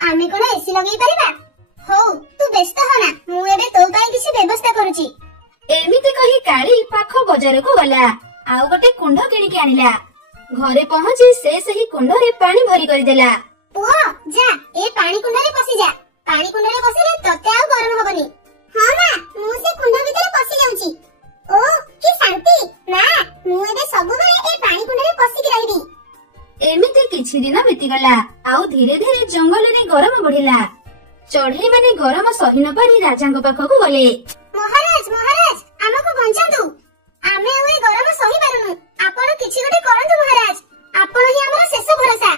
आमे कोन एसी लगेई परिबा? हो तू व्यस्त होना, मु एबे तो पाई किछि व्यवस्था करूची। एमिति कही काली पाख बजार को गला आउ गोटे कुंड किणी के आनिला। घरे पहुंची से सही कुंड रे पानी भरी कर देला। पुआ जा ए पानी कुंड रे पसी जा। पानी कुंड रे पसिले तते आउ गरम होबनी। हां ना मु से कुंड भीतर पसी जाउची। ओ की शांति ना मु एबे सब बेले ए पानी कुंड रे पसी के रहिबी। एमिति किछि दिन बीती गला आउ धीरे धीरे जंगल रे गरम बढ़िला। चढ़ई माने गरम सही न पारी राजांग पाखकु गले। महाराज महाराज हमको बंचातु, आमे ओए गरम सही पारुनु, आपण किछि गोटे करंतु महाराज, आपण ही हमर शेष भरोसा।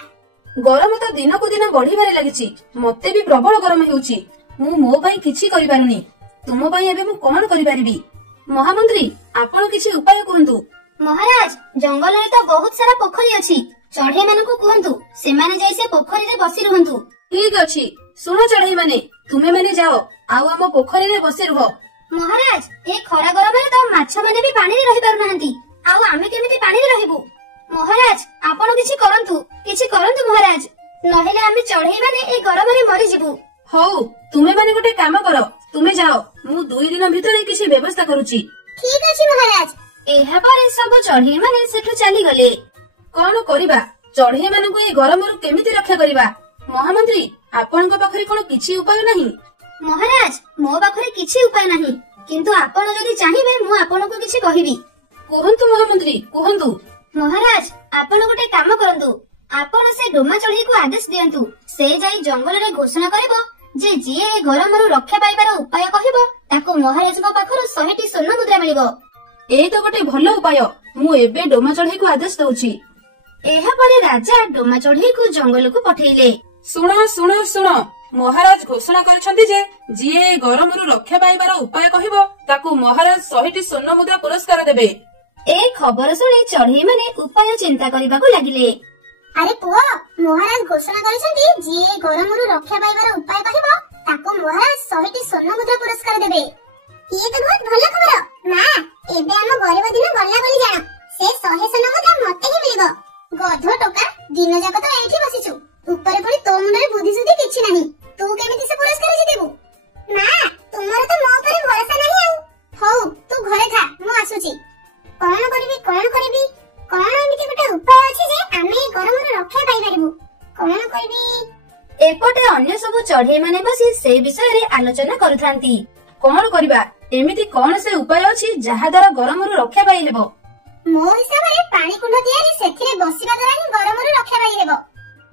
गरम तो दिन को दिन बढ़िबारे लागिछि, मते भी प्रबल गरम हेउछि। मु मो पई किछि करि पारुनी, तुम पई एबे मु कोन करि परिबी? महामंत्री आपण किछि उपाय कहंतु। महाराज जंगल रे तो बहुत सारा पोखरी अछि, चढ़ई मानकु कहंतु से माने जाई से पोखरी रे बसी रहंतु। ठीक अछि, सुनो चढ़ई माने तुमे माने जाओ आउ हम पोखरी रे बसी रहो। महाराज ए खरा गरम रे तो माछ माने भी पानी रे रहि पारु नाहंती, आउ आमे केमिति पानी रे रहिबु? महाराज आपण किछि करंतु महाराज, नहेले आमे चढ़ई माने ए गरम रे मरि जिबु। हौ तुमे माने गोटे काम करो, तुमे जाओ मु 2 दिन भितर किछि व्यवस्था करूची। ठीक अछि महाराज। एहा परे सब चढ़ई माने सेठु चली गले। कोन करिबा? चढ़ई मानकु ए गरम रु केमिति रक्षा करिबा? महामंत्री आपनक पाखरे कोन किछि उपाय नाही? महाराज मो पाखरे किछि उपाय नाही, किंतु आपण जदि चाहिबे मु आपनको किछि कहिबी। कहंतु महामंत्री कहंतु। महाराज आपण गोटे काम करंतु, आपण से डोमा चढ़ई को आदेश दियंतु, से जाई जंगल रे घोषणा करबो जे जिए गरम रु रक्षा पाइबार उपाय कहिबो ताको महाराज को पाखरु 100टी स्वर्ण मुद्रा मिलिबो। एई तो गोटे भलो उपाय, मु एबे डोमा चढ़ई को आदेश दउची। एहा परे राजा डोमा चढ़ई को जंगल को पठेइले। सुनो सुनो सुनो, महाराज घोषणा करछन्ती जे जिए गरम रु रक्षा पाइबार उपाय कहिबो ताको महाराज 100टी स्वर्ण मुद्रा पुरस्कार देबे। ए खबर सुनी चढ़ई माने उपाय चिंता करबाको लागिले। अरे पुआ महाराज घोषणा करछन्ती जे गरम रु रक्षा पाइबार उपाय कहिबो ताको महाराज 100टी स्वर्ण मुद्रा पुरस्कार देबे। ये तो बहुत भलो खबर ना, एबे हम गरीब दिन गल्ला बोली जानो से 100 स्वर्ण मुद्रा मते ही मिलिबो। गधो टोका दिन जाक तो एठी बसिछु, ऊपर पड़ी तो मुंडे बुद्धि सुद्धि किछि नाही, तू केमिति से पुरस्कार जितेबु? ना तुमर तो मो पर भरोसा नाही आउ। हौ तू घरे था, मु आसुची। कोन करबी कोन एमिति गोटे उपाय अछि जे आमे गरम रु रक्षा पाइ परिबु? कोन करबी? एपटे अन्य सब चढ़ई माने बसी से विषय रे आलोचना करूथांती। कोन करिबा? एमिति कोन से उपाय अछि जहा द्वारा गरम रु रक्षा पाइ लेबो? मो हिसाब रे पानी कुंड दियारी सेथिरे बसिबा द्वारा ही गरम रु रक्षा पाइ लेबो।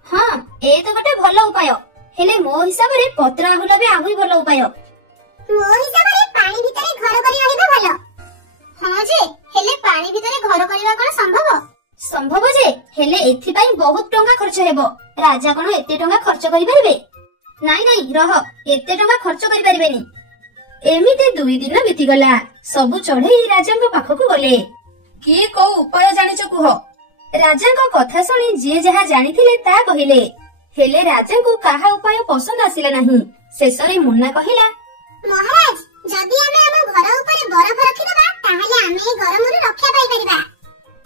हां ए तो गोटे भलो उपाय, हेले मो हिसाब रे पत्रा हुला बे आहुई भलो उपाय। मो हिसाब रे पानी भितरे घर करि रहबे भलो। हां जे हेले पानी भितरे घर करिवा कोन संभव? संभव जे हेले एथि पई बहुत टंका खर्च हेबो। राजा कोन एते टंका खर्च करि परबे? नाही रह, एते टंका खर्च करि परबेनी। एमिते 2 दिन बीती गला, सब चढ़ई राजांक पाखकु गले। की को उपाय जानिछ कुह? राजांक कथा सुनी जे जहा जानिथिले ता कहिले, हेले राजांको काहा उपाय पसंद आसिला नाही। शेषरे मुन्ना कहिला, महाराज जदि आमे हम घर ऊपर बरफ रखि दबा ताहाले आमे गरम रु रक्षा पाइ परिबा।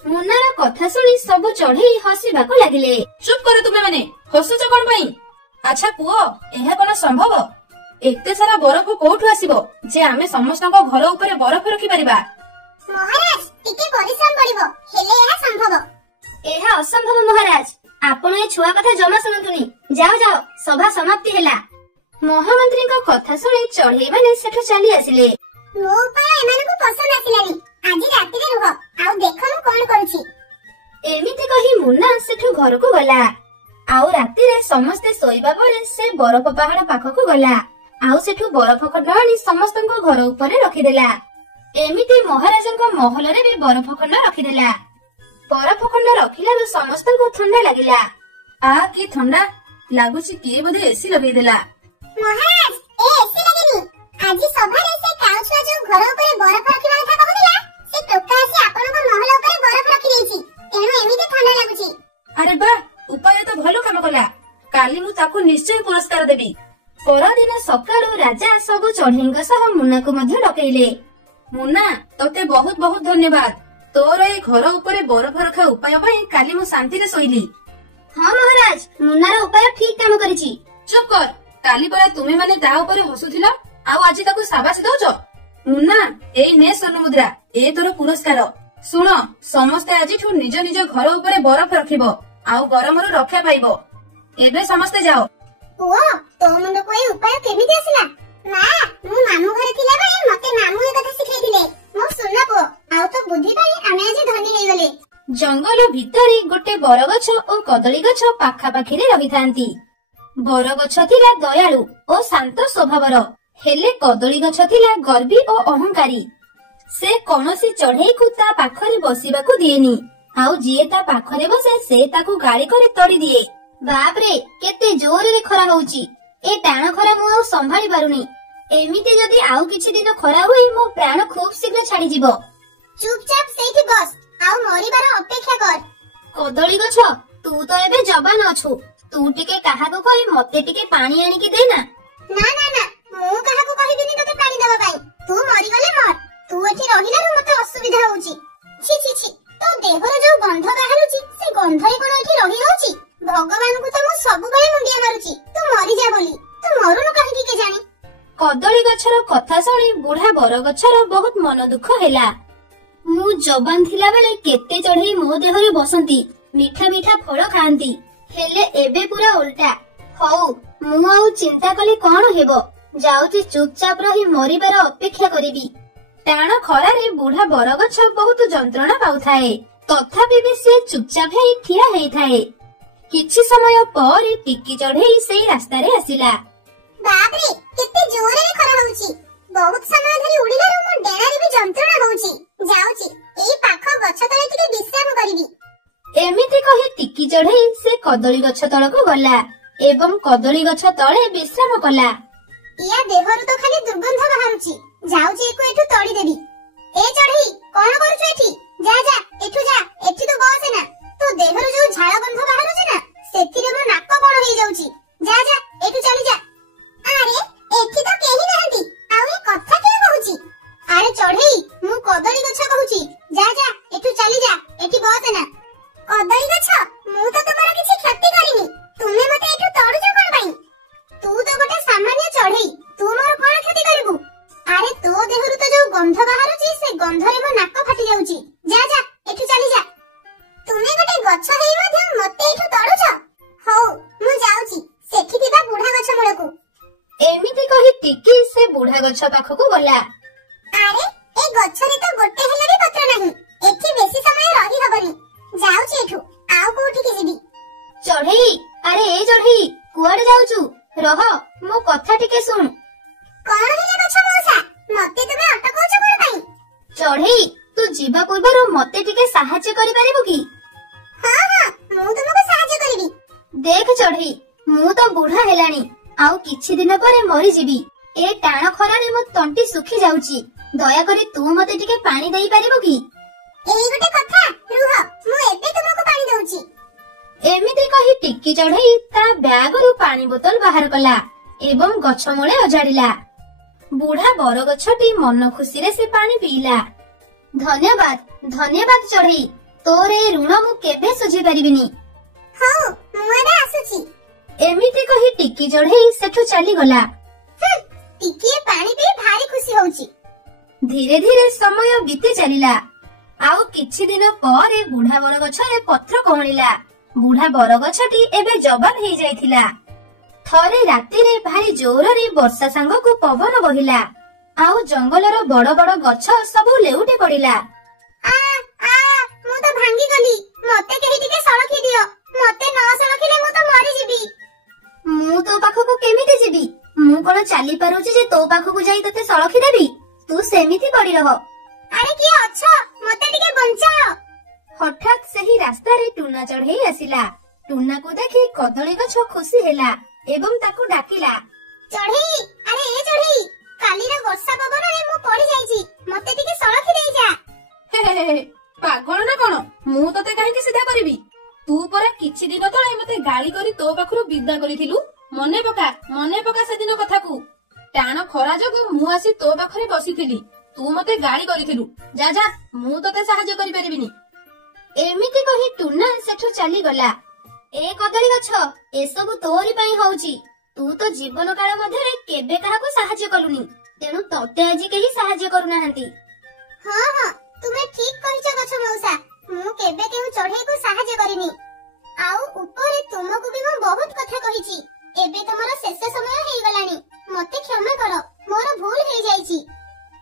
मुन्नार कथा सुनी सब चढ़ई हसिबाको लागिले। चुप करे तुमे माने, हसुच कोन पई? अच्छा पुओ एहा कोन संभव? एते सारा बरफ कोठु आसीबो जे आमे समस्तको घर ऊपर बरफ रखि परिबा? महाराज टिके परिश्रम पड़िबो, हेले एहा संभव। एहा असंभव महाराज, आपण ए छुआ कथा जमा सुनंतुनी। जाओ जाओ सभा समाप्ति हैला। महामंत्री को कथा सुनी चढ़ई माने सेठु चली आसिले। मो उपाय एमानकु पसंद आसिलानी, आजि राति रे रुह आउ देखो मु कोन करूची। एमिति कही मुन्ना सेठु घर को गला। आउ राति रे समस्ते सोइबा परे से बरफ पहाड़ पाखकु गला। आउ सेठु बरफ खंड आनी समस्तको घर ऊपर रखि देला। एमिति महाराजंको महल रे भी बरफ खंड रखि देला। बरफ खंड रखिलारु समस्तको ठंडा लागिला। आ की ठंडा लागुची, की बोधे एसी लगेई देला। महाराज ए एसी लगेनी, आजि सभा रे से काउछुआ जो घर ऊपर बरफ रखिबा कथा कहला से टोका आसी आपनको महल ऊपर बरफ रखि देछि, एनो एमिति ठंडा लागुची। अरे बा उपाय तो भलो काम कला, काली मु ताकू निश्चय पुरस्कार देबी। परदिन सकाळु राजा सब चढ़ईଙ୍କ सह मुन्नाको मध्ये डकेइले। मुन्ना तते बहुत बहुत धन्यवाद, तोर ए घर ऊपर बरफ रखा उपाय पई काली मु शांति रे सोइली। हां महाराज, मुन्नार उपाय ठीक काम करिछि। ଚୁପ୍ କର। କାଲି ପରା ତୁମେ ମାନେ ତା ଉପରେ ହସୁଥିଲ, ଆଉ ଆଜି ତାକୁ ସାବାସି ଦଉଛ। ମୁନ୍ନା, ଏଇ ନେ ସ୍ୱର୍ଣ୍ଣ ମୁଦ୍ରା, ଏ ତୋର ପୁରସ୍କାର। ଶୁଣ, ସମସ୍ତେ ଆଜିଠୁ ନିଜ ନିଜ ଘର ଉପରେ ବରଫ ରଖିବ, ଆଉ ଗରମରୁ ରକ୍ଷା ପାଇବ। ଏବେ ସମସ୍ତେ ଯାଅ। ପୁଅ, ତୋ ମୁଣ୍ଡକୁ ଏଇ ଉପାୟ କେମିତି ଆସିଲା? ମା, ମୁଁ ମାମୁଁ ଘରେ ଥିଲାବେଳେ ମତେ ମାମୁଁ ଏ କଥା ଶିଖେଇଥିଲେ। ମୋ ସୁନା ପୁଅ, ଆଉ ତୋ ବୁଦ୍ଧି ପାଇଁ ଆମେ ଆଜି ଧନୀ ହେଇଗଲେ। ଜଙ୍ଗଲ ଭିତରେ ଗୋଟେ ବରଗଛ ଓ କଦଳୀ ଗଛ ପାଖାପାଖିରେ ରହିଥାନ୍ତି। ବରଗଛ ଥିଲା ଦୟାଳୁ ଓ ଶାନ୍ତ ସ୍ୱଭାବର, ହେଲେ କଦଳୀ ଗଛ ଥିଲା ଗର୍ବୀ ଓ ଅହଙ୍କାରୀ। ସେ କୌଣସି ଚଢେଇକୁ ତା ପାଖରେ ବସିବାକୁ ଦିଏନି, ଆଉ ଯିଏ ତା ପାଖରେ ବସେ ସେ ତାକୁ ଗାଳି କରି ତଡ଼ିଦିଏ। ବାପରେ, କେତେ ଜୋରରେ ଖରା ହଉଛି। ଏ ଟାଣ ଖରା ମୁଁ ଆଉ ସମ୍ଭାଳି ପାରୁନି। ଏମିତି ଯଦି ଆଉ କିଛି ଦିନ ଖରା ହୁଏ ମୋ ପ୍ରାଣ ଖୁବ୍ ଶୀଘ୍ର ଛାଡିଯିବ। ଚୁପଚାପ ସେଇଠି ବସ, ଆଉ ମରିବାର ଅପେକ୍ଷା କର। କଦଳୀ ଗଛ, ତୁ ତ ଏବେ ଯବାନ ଅଛୁ। ତୁ ଟିକେ କାହାକୁ କହି ମତେ ଟିକେ ପାଣି ଆଣିକି ଦେ ନା। ନା ନା ନା, ମୁଁ କାହାକୁ କହିବିନି ତତେ ପାଣି ଦେବା ପାଇଁ। ତୁ ମରିଗଲେ ମର, ତୁ ଏଠି ରହିଲାରୁ ମତେ ଅସୁବିଧା ହଉଛି। ଛି ଛି ଛି, ତୋ ଦେହର ଯୋଉ ଗନ୍ଧ ବାହାରୁଛି, ସେ ଗନ୍ଧରେ କଣ ଏଠି ରହି ହଉଛି? ଭଗବାନଙ୍କୁ ତ ମୁଁ ସବୁବେଳେ ମୁଣ୍ଡିଆ ମାରୁଛି ତୁ ମରିଯା ବୋଲି। ତୁ ମରୁନୁ କାହିଁକି କେଜାଣି? କଦଳୀ ଗଛର କଥା ଶୁଣି ବୁଢା ବରଗଛର ବହୁତ ମନ ଦୁଃଖ ହେଲା। ମୁଁ ଯବାନ ଥିଲାବେଳେ କେତେ ଚଢେଇ ମୋ ଦେହରେ ବସନ୍ତି, ମିଠା ମିଠା ଫଳ ଖାଆନ୍ତି, ହେଲେ ଏବେ ପୁରା ଓଲଟା। ହଉ, ମୁଁ ଆଉ ଚିନ୍ତା କଲେ କଣ ହେବ? ଯାଉଛି ଚୁପଚାପ ରହି ମରିବାର ଅପେକ୍ଷା କରିବି। ଟାଣ ଖରାରେ ବୁଢା ବରଗଛ ବହୁତ ଯନ୍ତ୍ରଣା ପାଉଥାଏ, ତଥାପି ବି ସେ ଚୁପଚାପ ହେଇ ଠିଆ ହେଇଥାଏ। କିଛି ସମୟ ପରେ ଟିକି ଚଢେଇ ସେଇ ରାସ୍ତାରେ ଆସିଲା। ବାପରେ, କେତେ ଜୋରରେ ଖରା ହଉଛି। ବହୁତ ସମୟ ଧରି ଉଡିଲାରୁ ମୋ ଡେଣାରେ ବି ଯନ୍ତ୍ରଣା ହଉଛି। ଯାଉଛି, ଏଇ ପାଖ ଗଛ ତଳେ ଟିକେ ବିଶ୍ରାମ କରିବି। ଏମିତି କହି ଟିକି ଚଢେଇ ସେ କଦଳୀ ଗଛ ତଳକୁ ଗଲା ଏବଂ କଦଳୀ ଗଛ ତଳେ ବିଶ୍ରାମ କଲା। ୟା ଦେହରୁ ତ ଖାଲି ଦୁର୍ଗନ୍ଧ ବାହାରୁଛି। ଯାଉଛି ଏକୁ ଏଠୁ ତଡ଼ିଦେବି। ଏ ଚଢେଇ, କଣ କରୁଛୁ ଏଠି? ଯା ଯା, ଏଠୁ ଯା, ଏଠି ତୁ ବସେ ନା। ତୋ ଦେହରୁ ଯୋଉ ଝାଳ ଗନ୍ଧ ବାହାରୁଛି ନା, ସେଥିରେ ମୋ ନାକ କଣ ହେଇଯାଉଛି। ଯା ଯା, ଏଠୁ ଚାଲି ଯା। ଆରେ, ଏଠି ତ କେହି ନାହାନ୍ତି, ଆଉ ଏ କଥା କିଏ କହୁଛି? ଆରେ ଚଢେଇ, ମୁଁ କଦଳୀ ଗଛ କହୁଛି। ଯା ଯା, ଏଠୁ ଚାଲି ଯା, ଏଠି ବସେ ନା। କଦଳୀ ଗଛ, ମୁଁ ତ ତୁମର କିଛି କ୍ଷତି କରିନି, ତୁମେ ମତେ ଏଠୁ ତଡୁଛ କଣ ପାଇଁ? ତୁ ତ ଗୋଟେ ସାମାନ୍ୟ ଚଢେଇ, ତୁ ମୋର କଣ କ୍ଷତି କରିବୁ? ଆରେ ତୋ ଦେହରୁ ତ ଯୋଉ ଗନ୍ଧ ବାହାରୁଛି, ସେ ଗନ୍ଧରେ ମୋ ନାକ ଫାଟି ଯାଉଛି। ଯା ଯା, ଏଠୁ ଚାଲି ଯା। ତୁମେ ଗୋଟେ ଗଛ ହେଇ ମଧ୍ୟ ମତେ ଏଠୁ ତଡୁଛ? ହଉ, ମୁଁ ଯାଉଛି ସେଠି ଥିବା ବୁଢା ଗଛ ମୂଳକୁ। ଏମିତି କହି ଟିକି ସେ ବୁଢା ଗଛ ପାଖକୁ ଗଲା। ଆରେ, ଏ ଗଛରେ ତ ଗୋଟେ ହେଲେ ବି ପତ୍ର ନାହିଁ, ଏଠି ବେଶୀ ସମୟ ରହି ହବନି। ଯାଉଛି ଏଠୁ, ଆଉ କୋଉଠିକି ଯିବି। ଚଢେଇ, ଆରେ ଏ ଚଢେଇ, କୁଆଡେ ଯାଉଛୁ? ରହ, ମୋ କଥା ଟିକେ ଶୁଣ। କଣ ହେଲା ଗଛ ମଉସା, ମତେ ତୁମେ ଅଟକାଉଛ କଣ ପାଇଁ? ଚଢେଇ, ତୁ ଯିବା ପୂର୍ବରୁ ମତେ ଟିକେ ସାହାଯ୍ୟ କରିପାରିବୁ କି? ହଁ ହଁ, ମୁଁ ତୁମକୁ ସାହାଯ୍ୟ କରିବି। ଦେଖ ଚଢେଇ, ମୁଁ ତ ବୁଢା ହେଲାଣି, ଆଉ କିଛି ଦିନ ପରେ ମରିଯିବି। ଏ ଟାଣ ଖରାରେ ମୋ ତଣ୍ଟି ଶୁଖି ଯାଉଛି। ଦୟାକରି ତୁ ମତେ ଟିକେ ପାଣି ଦେଇପାରିବୁ କି? ଏଇ ଗୋଟେ କଥା, ରୁହ, ମୁଁ ଏବେ ତୁମକୁ ପାଣି ଦଉଛି। ଏମିତି କହି ଟିକି ଚଢେଇ ତା ବ୍ୟାଗରୁ ପାଣି ବୋତଲ ବାହାର କଲା ଏବଂ ଗଛ ମୂଳେ ଅଜାଡିଲା। ବୁଢା ବରଗଛଟି ମନ ଖୁସିରେ ସେ ପାଣି ପିଇଲା। ଧନ୍ୟବାଦ, ଧନ୍ୟବାଦ ଚଢେଇ, ତୋର ଏ ଋଣ ମୁଁ କେବେ ସୁଝି ପାରିବିନି। ହଉ, ମୁଁ ଏବେ ଆସୁଛି। ଏମିତି କହି ଟିକି ଚଢେଇ ସେଠୁ ଚାଲିଗଲା। ଟିକିଏ ପାଣି ପିଇ ଭାରି ଖୁସି ହଉଛି। ଧୀରେ ଧୀରେ ସମୟ ବିତି ଚାଲିଲା। ଆଉ କିଛି ଦିନ ପରେ ବୁଢା ବରଗଛରେ ପତ୍ର କଅଁଳିଲା। ବୁଢା ବରଗଛଟି ଏବେ ଯବାନ ହେଇଯାଇଥିଲା। ଥରେ ରାତିରେ ଭାରି ଜୋରରେ ବର୍ଷା ସାଙ୍ଗକୁ ପବନ ବହିଲା, ଆଉ ଜଙ୍ଗଲର ବଡ ବଡ ଗଛ ସବୁ ଲେଉଟି ପଡିଲା। ମୁଁ ତ ଭାଙ୍ଗିଗଲି, ମତେ କେହି ଟିକେ ସଳଖି ଦିଅ। ମତେ ନ ସଳଖିଲେ ମୁଁ ତ ମରିଯିବି। ମୁଁ ତୋ ପାଖକୁ କେମିତି ଯିବି? ମୁଁ କଣ ଚାଲି ପାରୁଛି ଯେ ତୋ ପାଖକୁ ଯାଇ ତତେ ସଳଖି ଦେବି? ତୁ ସେମିତି ପଡି ରହ। ଆରେ କିଏ ଅଛ? ମତେ ଟିକେ ବଞ୍ଚାଅ। ହଠାତ୍ ସେହି ରାସ୍ତାରେ ଟୁନା ଚଢେଇ ଆସିଲା। ଟୁନାକୁ ଦେଖି କଦଳୀ ଗଛ ଖୁସି ହେଲା ଏବଂ ତାକୁ ଡାକିଲା। ଚଢେଇ, ଆରେ ଏ ଚଢେଇ, କାଲିର ବର୍ଷା ପବନରେ ମୁଁ ପଡି ଯାଇଛି, ମତେ ଟିକେ ସଳଖି ଦେଇଯା। ପାଗଳ ନା କଣ? ମୁଁ ତତେ କାହିଁକି ସିଧା କରିବି? ତୁ ପରା କିଛି ଦିନ ତଳେ ମତେ ଗାଳି କରି ତୋ ପାଖରୁ ବିଦା କରିଥିଲୁ। ମନେ ପକା ସେଦିନ କଥାକୁ। ଟାଣ ଖରା ଯୋଗୁ ମୁଁ ଆସି ତୋ ପାଖରେ ବସିଥିଲି, ତୁ ମତେ ଗାଳି କରିଥିଲୁ। ଯା ଯା, ମୁଁ ତତେ ସାହାଯ୍ୟ କରିପାରିବିନି। ଏମିତି କହି ଟୁନା ସେଠୁ ଚାଲିଗଲା। ଏ କଦଳୀ ଗଛ, ଏସବୁ ତୋରି ପାଇଁ ହଉଛି। ତୁ ତ ଜୀବନ କାଳ ମଧ୍ୟରେ କେବେ କାହାକୁ ସାହାଯ୍ୟ କଲୁନି, ତେଣୁ ତତେ ଆଜି କେହି ସାହାଯ୍ୟ କରୁନାହାନ୍ତି। ହଁ ହଁ ତୁମେ ଠିକ କହିଛ ଗଛ ମଉସା, ମୁଁ କେବେ କେଉଁ ଚଢେଇକୁ ସାହାଯ୍ୟ କରିନି। ଆଉ ଉପରେ ତୁମକୁ ବି ମୁଁ ବହୁତ କଥା କହିଛି। ଏବେ ତମର ଶେଷ ସମୟ ହେଇଗଲାଣି, ମତେ କ୍ଷମା କର, ମୋର ଭୁଲ ହେଇଯାଇଛି।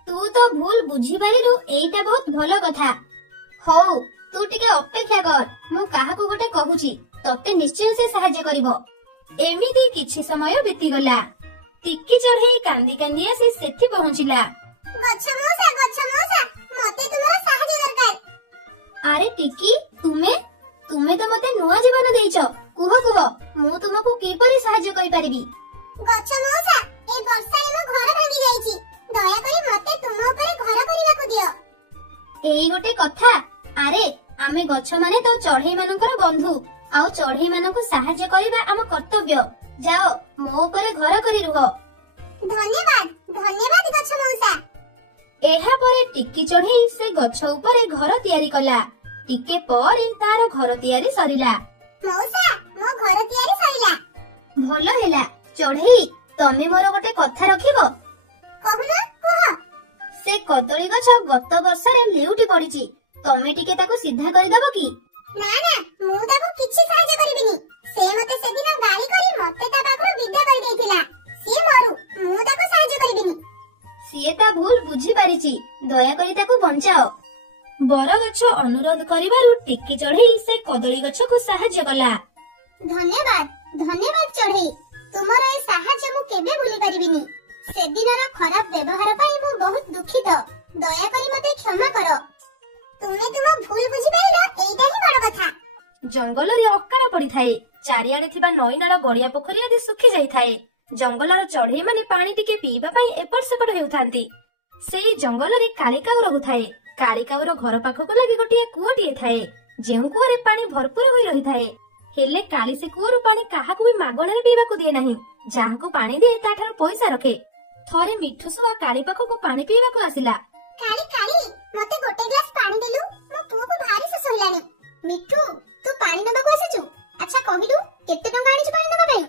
ତୁ ତ ଭୁଲ ବୁଝିପାରିଲୁ, ଏଇଟା ବହୁତ ଭଲ କଥା। ହଉ ତୁ ଟିକେ ଅପେକ୍ଷା କର, ମୁଁ କାହାକୁ ଗୋଟେ କହୁଛି, ତତେ ନିଶ୍ଚୟ ସେ ସାହାଯ୍ୟ କରିବ। ଏମିତି କିଛି ସମୟ ବିତିଗଲା। ଟିକି ଚଢେଇ କାନ୍ଦି କାନ୍ଦି ଆସି ସେଠି ପହଞ୍ଚିଲା। ଗଛ ମଉସା, ମତେ ତୁମର ସାହାଯ୍ୟ ଦରକାର। ଆରେ ଟିକି, ତୁମେ ତ ମତେ ନୂଆ ଜୀବନ ଦେଇଛ, କୁହ ମୁଁ ତୁମକୁ କିପରି ସାହାଯ୍ୟ କରିପାରିବି? ଗଛ ମଉସା, ଏ ବର୍ଷାରେ ମୋ ଘର ଭାଙ୍ଗି ଯାଇଛି, ଦୟାକରି ମତେ ତୁମ ଉପରେ ଘର କରିବାକୁ ଦିଅ। ଏଇ ଗୋଟେ କଥା। ଆରେ ଆମେ ଗଛ ମାନେ ତ ଚଢେଇ ମାନଙ୍କର ବନ୍ଧୁ, ଆଉ ଚଢେଇ ମାନଙ୍କୁ ସାହାଯ୍ୟ କରିବା ଆମ କର୍ତ୍ତବ୍ୟ। ଯାଅ ମୋ ଉପରେ ଘର କରି ରୁହ। ଧନ୍ୟବାଦ ଗଛ ମଉସା। ଏହାପରେ ଟିକି ଚଢେଇ ସେ ଗଛ ଉପରେ ଘର ତିଆରି କଲା। ଟିକେ ପରେ ତାର ଘର ତିଆରି ସରିଲା। ମଉସା, ମୋ ଘର ତିଆରି ସରିଲା। ଭଲ ହେଲା। ଚଢେଇ, ତମେ ମୋର ଗୋଟେ କଥା ରଖିବ? କହୁନ, କୁହ। ସେ କଦଳୀ ଗଛ ଗତ ବର୍ଷରେ ଲେଉଟି ପଡିଛି, ତମେ ଟିକେ ତାକୁ ସିଧା କରିଦବ କି? ନା, ମୁଁ ତାକୁ କିଛି ସାହାଯ୍ୟ କରିବିନି। ସେ ମତେ ସେଦିନ ଗାଳି କରି ମତେ ତା ପାଖରୁ ବିଦା କରିଦେଇଥିଲା। ସିଏ ମରୁ, ମୁଁ ତାକୁ ସାହାଯ୍ୟ କରିବିନି। ସିଏ ତା ଭୁଲ ବୁଝିପାରିଛି, ଦୟାକରି ତାକୁ ବଞ୍ଚାଅ। ବରଗଛ ଅନୁରୋଧ କରିବାରୁ ଟିକି ଚଢେଇ ସେ କଦଳୀ ଗଛକୁ ସାହାଯ୍ୟ କଲା। ଧନ୍ୟବାଦ ଚଢେଇ, ତୁମର ଏ ସାହାଯ୍ୟ ମୁଁ କେବେ ଭୁଲି ପାରିବିନି। ସେଦିନର ଖରାପ ବ୍ୟବହାର ପାଇଁ ମୁଁ ବହୁତ ଦୁଃଖିତ, ଦୟାକରି ମତେ କ୍ଷମା କର। ତୁମେ ତୁମ ଭୁଲ ବୁଝିପାରିଲ, ଏଇଟା ହିଁ ବଡ କଥା। ଜଙ୍ଗଲରେ ଅକାଳ ପଡିଥାଏ, ଚାରିଆଡେ ଥିବା ନଈ ନାଳ ଗଡିଆ ପୋଖରୀ ଆଦି ଶୁଖି ଯାଇଥାଏ। ଜଙ୍ଗଲର ଚଢେଇ ମାନେ ପାଣି ଟିକେ ପିଇବା ପାଇଁ ଏପଟ ସେପଟ ହେଉଥାନ୍ତି। ସେଇ ଜଙ୍ଗଲରେ କାଳିକାଉ ରହୁଥାଏ। କାଳିକାଉର ଘର ପାଖକୁ ଲାଗି ଗୋଟିଏ କୂଅଟିଏ ଥାଏ, ଯେଉଁ କୂଅରେ ପାଣି ଭରପୁର ହୋଇ ରହିଥାଏ। ହେଲେ କାଳି ସେ କୂଅରୁ ପାଣି କାହାକୁ ବି ମାଗଣାରେ ପିଇବାକୁ ଦିଏ ନାହିଁ, ଯାହାକୁ ପାଣି ଦିଏ ତାଠାରୁ ପଇସା ରଖେ। ଥରେ ମିଠୁ ଶୁଆ କାଳି ପାଖକୁ ପାଣି ପିଇବାକୁ ଆସିଲା। କାଳି, ମତେ ଗୋଟେ ଗ୍ଲାସ ପାଣି ଦେଲୁ, ମୋ ପୁଅକୁ ଭାରି ଶୋଷ ହେଲାଣି। ମିଠୁ, ତୁ ପାଣି ନେବାକୁ ଆସିଛୁ? ଆଚ୍ଛା କହିଲୁ, କେତେ ଟଙ୍କା ଆଣିଛୁ ପାଣି ନେବା ପାଇଁ?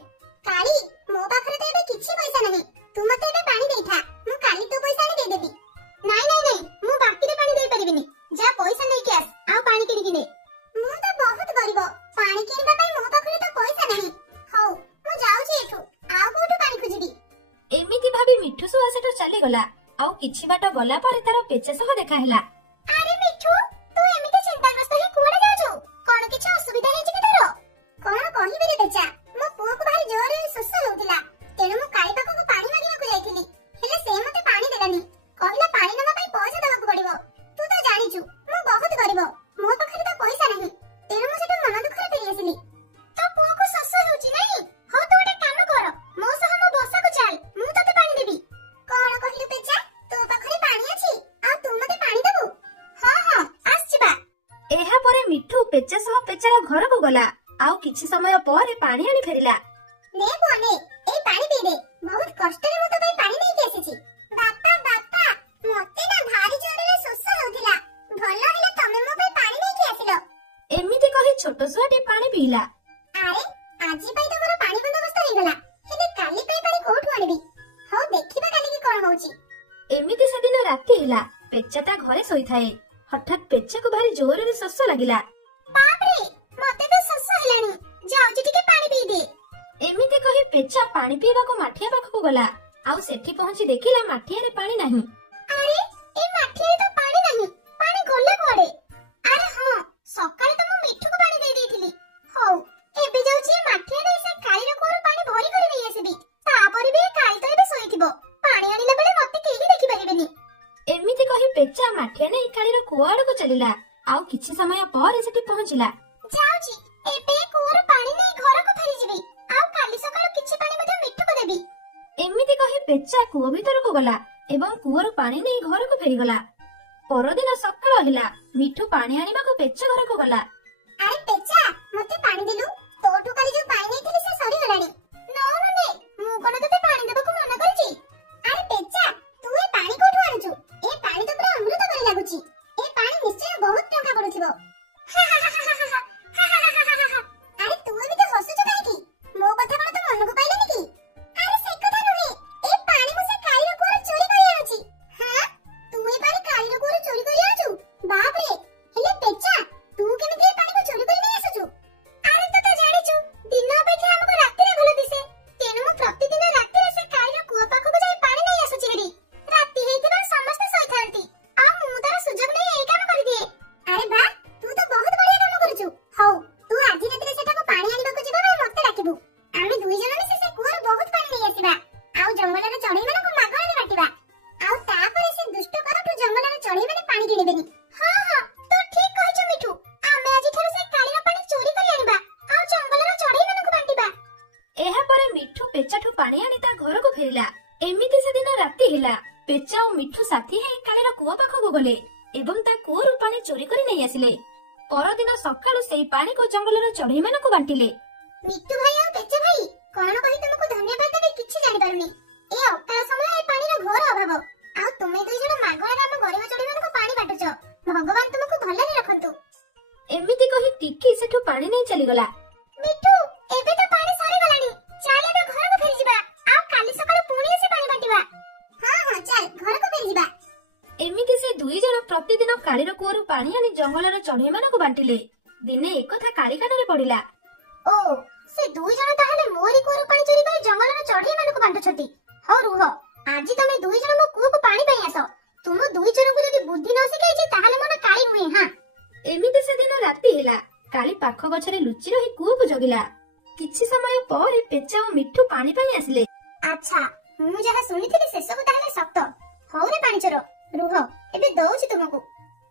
କାଳି, ମୋ ପାଖରେ ତ ଏବେ କିଛି ପଇସା ନାହିଁ, ତୁ ମତେ ଏବେ ପାଣି ଦେଇଥା, ମୁଁ କାଲି ତୋ ପଇସା ଆଣି ଦେଇଦେବି। ନାଇଁ, ମୁଁ ବାକିରେ ପାଣି ଦେଇପାରିବିନି, ଯା ପଇସା ନେଇକି ଆସ, ଆଉ ପାଣି କିଣିକି ନେ। ମୁଁ ତ ବହୁତ ଗରିବ, ପାଣି କିଣିବା ପାଇଁ ମୋ ପାଖରେ ତ ପଇସା ନାହିଁ। ହଉ, ମୁଁ ଯାଉଛି ଏଠୁ, ଆଉ କୋଉଠୁ ପାଣି ଖୋଜିବି। ଏମିତି ଭାବି ମିଠୁ ଶୁଆ ସେଠୁ ଚାଲିଗଲା। ଆଉ କିଛି ବାଟ ଗଲା ପରେ ତାର ପେଚା ସହ ଦେଖା ହେଲା। ଆରେ ମିଠୁ, ତୁ ଏମିତି ଚିନ୍ତାଗ୍ରସ୍ତ ହେଇ କୁଆଡେ ଯାଉଛୁ? କଣ କିଛି ଅସୁବିଧା ହେଇଛି କି ତୋର? କଣ କହିବି ରେ ପେଚା, ମୋ ପୁଅକୁ ଭାରି ଜୋରରେ ଶୋଷ ହେଉଥିଲା, ତେଣୁ ମୁଁ କାଳି ପାଖକୁ ପାଣି ମାଗିବାକୁ ଯାଇଥିଲି। ହେଲେ ସେ ମତେ ପାଣି ଦେଲାନି, କହିଲା ପାଣି ନେବା ପାଇଁ ପଇସା ଦେବାକୁ ପଡିବ। ତୁ ତ ଜାଣିଛୁ ମୁଁ ବହୁତ ଗରିବ, ମୋ ପାଖରେ ତ ପଇସା ନାହିଁ, ତେଣୁ ମୁଁ ସେଠୁ ମନ ଦୁଃଖରେ ଫେରି ଆସିଲି। ତୋ ପୁଅକୁ ଶୋଷ ହେଉଛି ନାଇଁ? ହଉ ତୁ ଗୋଟେ କାମ କର, ମୋ ସହ ମୋ ବସାକୁ ଚାଲ, ମୁଁ ତତେ ପାଣି ଦେବି। କଣ କହିଲୁ ପେଚା, ତୋ ପାଖରେ ପାଣି ଅଛି ଆଉ ତୁ ମତେ ପାଣି ଦେବୁ? ହଁ, ଆସିଛି ବା। ଏହାପରେ ମିଠୁ ପେଚା ସହ ପେଚାର ଘରକୁ ଗଲା। ଆଉ କିଛି ସମୟ ପରେ ପାଣି ଆଣି ଫେରିଲା। ନେ ପୁଅ ନେ, ଏଇ ପାଣି ପିଇ ଦେ, ବହୁତ କଷ୍ଟରେ ମୁଁ ତୋ ପାଇଁ ପାଣି ନେଇକି ଆସିଛି। ବାପା, ମତେ ନା ଭାରି ଜୋରରେ ଶୋଷ ହେଉଥିଲା, ଭଲ ହେଲା ତମେ ମୋ ପାଇଁ ପାଣି ନେଇକି ଆସିଲ। ଏମିତି କହି ଛୋଟ ଶୁଆଟି ପାଣି ପିଇଲା। ଆରେ, ଆଜି ପାଇଁ ତ ମୋର ପାଣି ବନ୍ଦୋବସ୍ତ ହେଇଗଲା, ହେଲେ କାଲି ପାଇଁ ପାଣି କୋଉଠୁ ଆଣିବି? ହଉ ଦେଖିବା କାଲିକି କଣ ହଉଛି। ଏମିତି ସେଦିନ ରାତି ହେଲା। ପେଚା ତା ଘରେ ଶୋଇଥାଏ। ହଠାତ୍ ପେଚାକୁ ଭାରି ଜୋରରେ ଶୋଷ ଲାଗିଲା। ବାପରେ, ମତେ ତ ଶୋଷ ହେଲାଣି, ଯାଉଛି ଟିକେ ପାଣି ପିଇ ଦେ। ଏମିତି କହି ପେଚା ପାଣି ପିଇବାକୁ ମାଠିଆ ପାଖକୁ ଗଲା। ଆଉ ସେଠି ପହଞ୍ଚି ଦେଖିଲା ମାଠିଆରେ ପାଣି ନାହିଁ। ଆରେ, ଏ ମାଠିଆରେ ତ ପାଣି ନାହିଁ, ପାଣି ଗଲା କୁଆଡେ? ଆରେ ହଁ, ସକାଳେ ତ ମୁଁ ମିଠୁକୁ ପାଣି ଦେଇ ଦେଇଥିଲି। ହଉ, ଏବେ ଯାଉଛି ଏ ମାଠିଆ ନେଇ ସେ କାଳିର କୂଅରୁ ପାଣି ଭରି କରି ନେଇ ଆସିବି। ତାପରେ ବି ଏ କାଳି ତ ଏବେ ଶୋଇଥିବ, ପାଣି ଆଣିଲା ବେଳେ ମତେ କେହି ଦେଖିପାରିବେନି। ଏମିତି କହି ପେଚା ମାଠିଆ ନେଇ କାଳିର କୂଅ ଆଡକୁ ଚାଲିଲା। ଆଉ କିଛି ସମୟ ପରେ ସେଠି ପହଞ୍ଚିଲା। ଯାଉଛି, ଏବେ କୂଅରୁ ପାଣି ନେଇ ଘରକୁ ଫେରିଯିବି, ଆଉ କାଲି ସକାଳୁ କିଛି ପାଣି ମଧ୍ୟ ମିଠୁକୁ ଦେବି। ଏମିତି କହି ପେଚା କୂଅ ଭିତରକୁ ଗଲା ଏବଂ କୂଅରୁ ପାଣି ନେଇ ଘରକୁ ଫେରିଗଲା। ପରଦିନ ସକାଳ ହେଲା। ମିଠୁ ପାଣି ଆଣିବାକୁ ପେଚା ଘରକୁ ଗଲା। ଆରେ ପେଚା, ମତେ ପାଣି ଦେଲୁ, ତୋଠୁ କାଲି ଯୋଉ ପାଣି ନେଇଥିଲି ସେ ସରିଗଲାଣି। ନେ, ମୁଁ କଣ ତତେ ପାଣି ଦେବାକୁ ମନା କରିଛି? ଆରେ ପେଚା, ତୁ ଏ ପାଣି କୋଉଠୁ ଆଣୁଛୁ? ଏ ପାଣି ତ ପୁରା ଅମୃତ ପରି ଲାଗୁଛି, ଏ ପାଣି ନିଶ୍ଚୟ ବହୁତ ଟଙ୍କା ପଡୁଥିବ। ଆରେ ତୁ ଏମିତି ହସୁଛୁ କାହିଁକି? ମୋ କଥା କଣ ତୋ ମନକୁ ପାଇଲାନି କି? ଏହାପରେ ମିଠୁ ପେଚାଠୁ ପାଣି ଆଣି ତା ଘରକୁ ଫେରିଲା। ଏମିତି ସେଦିନ ରାତି ହେଲା। ପେଚା ଓ ମିଠୁ ସାଥୀ ହେଇ କାଳିର କୂଅ ପାଖକୁ ଗଲେ ଏବଂ ତା କୂଅରୁ ପାଣି ଚୋରି କରି ନେଇ ଆସିଲେ। ପରଦିନ ସକାଳୁ ସେଇ ପାଣିକୁ ଜଙ୍ଗଲର ଚଢେଇ ମାନଙ୍କୁ ବାଣ୍ଟିଲେ। ମିଠୁ ଭାଇ ଆଉ ପେଚା ଭାଇ, କଣ କହି ତୁମକୁ ଧନ୍ୟବାଦ ଦେବି କିଛି ଜାଣିପାରୁନି। ଏ ଅକାଳ ସମୟରେ ପାଣିର ଘୋର ଅଭାବ, ଆଉ ତୁମେ ଦୁଇ ଜଣ ମାଗଣାରେ ଆମ ଗରିବ ଚଢେଇମାନଙ୍କୁ ପାଣି ବାଣ୍ଟୁଛ। ଭଗବାନ ତୁମକୁ ଭଲରେ ରଖନ୍ତୁ। ଏମିତି କହି ଟିକି ସେଠୁ ପାଣି ନେଇ ଚାଲିଗଲା। ମିଠୁ, ଏବେ ତ ପାଣି ସରିଗଲାଣି, ଚାଲ ଏବେ ଘରକୁ ଫେରିଯିବା, ଆଉ କାଲି ସକାଳୁ ପୁଣି ଆସି ପାଣି ବାଣ୍ଟିବା। ହଁ ଚାଲ ଘରକୁ ଫେରିଯିବା। ଏମିତି ସେ ଦୁଇ ଜଣ ପ୍ରତିଦିନ କାଳିର କୂଅରୁ ପାଣି ଆଣି ଜଙ୍ଗଲର ଚଢେଇ ମାନଙ୍କୁ ବାଣ୍ଟିଲେ। ଦିନେ ଏକଥା କାଳି କାନରେ ପଡିଲା। ଓ, ସେ ଦୁଇ ଜଣ ତାହେଲେ ମୋରି କୂଅରୁ ପାଣି ଚୋରି କରି ଜଙ୍ଗଲର ଚଢେଇ ମାନଙ୍କୁ ବାଣ୍ଟୁଛନ୍ତି। ହଉ ରୁହ, ଆଜି ତମେ ଦୁଇ ଜଣ ମୋ କୂଅକୁ ପାଣି ପାଇଁ ଆସ। ତୁମ ଦୁଇ ଜଣଙ୍କୁ ଯଦି ବୁଦ୍ଧି ନ ଶିଖେଇଛି ତାହେଲେ ମୋ ନାଁ କାଳି ନୁହେଁ। ହଁ, ଏମିତି ସେଦିନ ରାତି ହେଲା। କାଳି ପାଖ ଗଛରେ ଲୁଚି ରହି କୂଅକୁ ଜଗିଲା। କିଛି ସମୟ ପରେ ପେଚା ଓ ମିଠୁ ପାଣି ପାଇଁ ଆସିଲେ। ଆଚ୍ଛା, ମୁଁ ଯାହା ଶୁଣିଥିଲି ସେସବୁ ତାହେଲେ ସତ। ହଉ ରେ ପାଣି ଚୋର, ରୁହ ଏବେ ଦଉଛି ତୁମକୁ।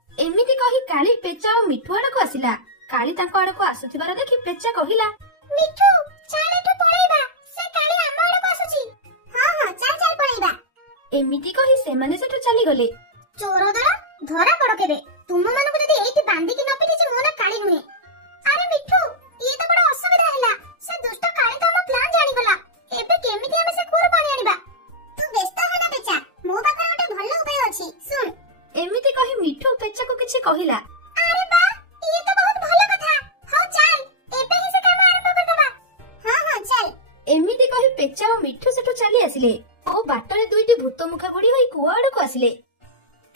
ଏମିତି କହି କାଳି ପେଚା ଓ ମିଠୁ ଆଡକୁ ଆସିଲା। କାଳି ତାଙ୍କ ଆଡକୁ ଆସୁଥିବାର ଦେଖି ପେଚା କହିଲା, ମିଠୁ ଚାଲ ଏଠୁ ପଳେଇବା, ସେ କାଳି ଆମ ଆଡକୁ ଆସୁଛି। ହଁ ଚାଲ ପଳେଇବା। ଏମିତି କହି ସେମାନେ ସେଠୁ ଚାଲିଗଲେ। ଚୋର ଦଳ ଧରା ପଡ କେବେ। ତୁମମାନଙ୍କୁ ଯଦି ଏଇଠି ବାନ୍ଧିକି ନ ପିଟିଛି ମୋ ନାଁ କାଳି ନୁହେଁ। ଆରେ ମିଠୁ, ଇଏ ତ ବଡ ଅସୁବିଧା ହେଲା। ସେ ଦୁଷ୍ଟ କାଳି ତ ଆମ ପ୍ଲାନ୍ ଜାଣିଗଲା। ଏବେ କେମିତି ଆମେ ସେ କୂଅରୁ ପାଣି ଆଣିବା? ତୁ ବ୍ୟସ୍ତ ହୋନା ପେଚା, ମୋ ପାଖରେ ଗୋଟେ ଭଲ ଉପାୟ ଅଛି, ଶୁଣ। ଏମିତି କହି ମିଠୁ ପେଚାକୁ କିଛି କହିଲା। ଆରେ ବା, ଇଏ ତ ବହୁତ ଭଲ କଥା। ହଉ ଚାଲ, ଏବେ ହିଁ ସେ କାମ ଆରମ୍ଭ କରିଦବା। ହଁ ଚାଲ। ଏମିତି କହି ପେଚା ଓ ମିଠୁ ସେଠୁ ଚାଲି ଆସିଲେ ଓ ବାଟରେ ଦୁଇଟି ଭୂତ ମୁଖା ଘୋଡ଼ି ହୋଇ କୂଅ ଆଡକୁ ଆସିଲେ।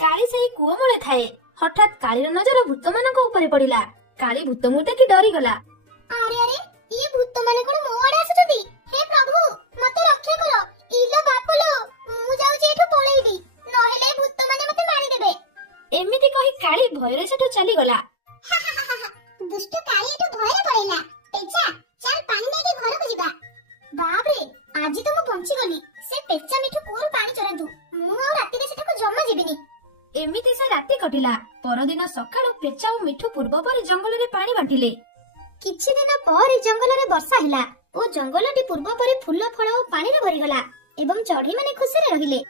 କାଳି ସେହି କୂଅ ମୂଳେ ଥାଏ। ହଠାତ୍ କାଳିର ନଜର ଭୂତମାନଙ୍କ ଉପରେ ପଡିଲା। କାଳି ଭୂତଙ୍କୁ ଦେଖି ଡରିଗଲା। ଆରେ ଇଏ ଭୂତମାନେ କଣ ମୋ ଆଡେ ଆସୁଛନ୍ତି? ହେ ପ୍ରଭୁ, ମତେ ରକ୍ଷା କର। ଇଲୋ ବାପୁଲୋ, ମୁଁ ଯାଉଛି ଏଠୁ ପଳେଇବି, ନହେଲେ ଭୂତମାନେ ମତେ ମାରିଦେବେ। ଏମିତି କହି କାଳି ଭୟରେ ସେଠୁ ଚାଲିଗଲା। ଦୁଷ୍ଟ କାଳି ଏଠୁ ଭୟରେ ପଳେଇଲା। ପେଚା ଚାଲ ପାଣି ନେଇକି ଘରକୁ ଯିବା। ବାପରେ, ଆଜି ତ ମୁଁ ବଞ୍ଚିଗଲି। ସେ ପେଚା ମିଠୁ କୂଅରୁ ପାଣି ଚୋରାନ୍ତୁ। ମୁଁ ଆଉ ରାତିରେ ସେଠାକୁ ଜମା ଯିବିନି। ଏମିତି ସେ ରାତି କଟିଲା। ପରଦିନ ସକାଳୁ ପେଚା ଓ ମିଠୁ ପୂର୍ବ ପରି ଜଙ୍ଗଲରେ ପାଣି ବାଣ୍ଟିଲେ। କିଛି ଦିନ ପରେ ଜଙ୍ଗଲରେ ବର୍ଷା ହେଲା ଓ ଜଙ୍ଗଲଟି ପୂର୍ବ ପରି ଫୁଲ ଫଳ ଓ ପାଣିରେ ଭରିଗଲା ଏବଂ ଚଢେଇମାନେ ଖୁସିରେ ରହିଲେ।